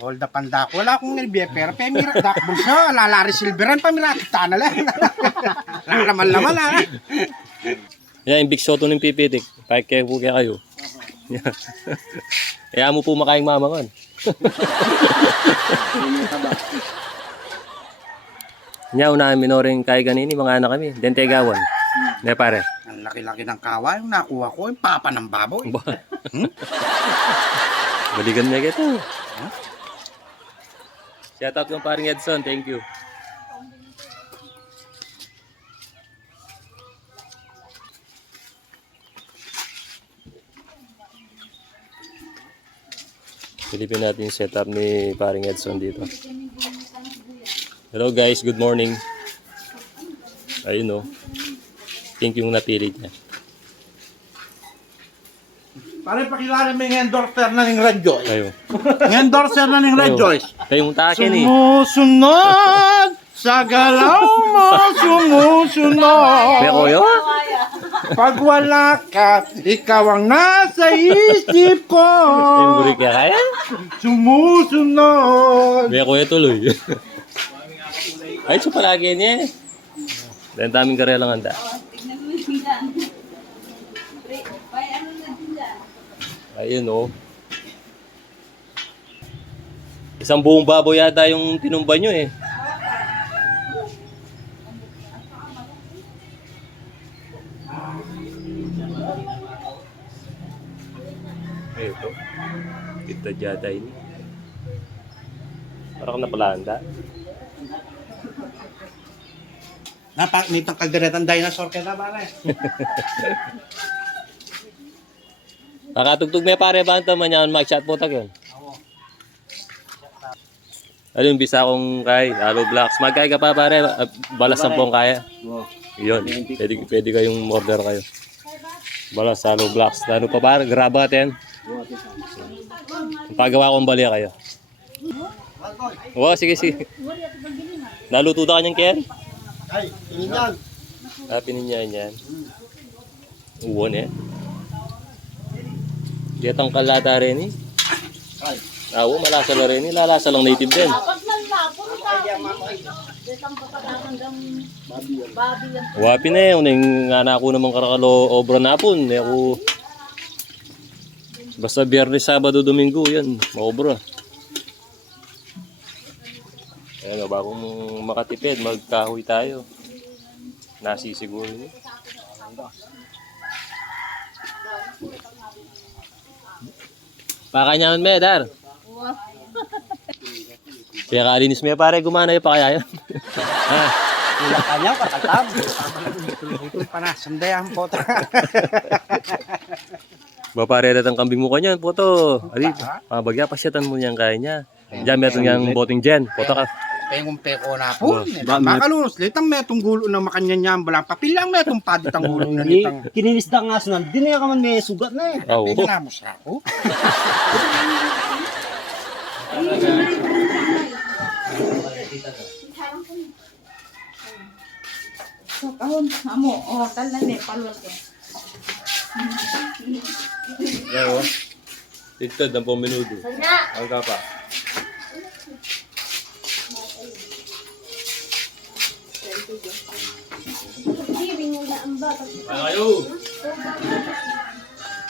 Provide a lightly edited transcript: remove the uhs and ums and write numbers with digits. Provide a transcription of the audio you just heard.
Hold up ang dak. Wala akong nilbiya pero pemirak dak bulsa. Lalari silveran pamirak. Tana lang. Laman-laman ha. Yan, yung big soto ng pipitik. Pakikaya po kayo. Kaya mo po makaing mamangan. Nya unahan minoring kay ganini mga anak kami. Dentegawan. Ne pare. Ang laki-laki ng kawa yung nakuha ko. Yung papa ng baboy. Balikan niya kita. Shout out kong paring Edson. Thank you. Silipin natin yung setup ni paring Edson dito. Hello guys, good morning. Ayun o. Pink yung napili niya. Pare pakilala mo yung endorser na ng Red Joy. Kayo. Yung endorser na ng Red Joy. Kayong takin eh. Sumusunod sa galaw mo, sumusunod. Kaya kuyo? Pag wala ka, ikaw ang nasa isip ko. Yung buri kaya kaya? Sumusunod. Kaya kuya tuloy. Ay, so palagi niya eh. Dahil daming karela lang handa. Ayun o. Isang buong baboy yata yung tinumba nyo eh. Ayun to. Kita jata ini. Parang napalanda. May pangkalderetang dinosaur ka na ba? Nakatugtog may pare ba ito man yan mag-chat po tag yun? Ayun, bisa akong kay Halo Blocks. Magkaya ka pa pare, balas 10 kaya. Yun, pwede kayong order kayo. Balas Halo Blocks. Ano pa pare, graba natin. Pagawa kong baliya kayo. Wow, sige. Naluto na kanyang Ken? Ay, ininyan. Pininyan yan. Uwan eh. Diatang kalata rin eh. Awo, malasa na rin eh. Lalasa lang native din. Wapi na eh. Uning nga na ako namang karakalo obra na po. Basta Biyernes, Sabado, Domingo yan. Maobra. Ayan o, bagong makatipid, magkahoy tayo. Nasisiguro niyo. Pakanyaman me, Dar. Kaya kalinis me, pare, gumana yung pakaya yun. Ilang kanya, pakatab. Ito pa na, sandayan po. Ba pare, datang kambing mo kanyan, poto. Ali, bagya, pasyatan mo niyang kaya niya. Diyan, meron niyang boting dyan. Poto ka. Pengong-peko na po. Makalunos, litang metong gulo na makanyanyang balang papilang metong paditang gulo na litang. Kininis da nga sunan, di na ka man may sugat na eh. Oo. Pwede na mo sa ako. So, kahon, amo, talan eh, palwal ko. Yan o. Tigtad ng 4 minuto. Ang kapa. Ano kayo?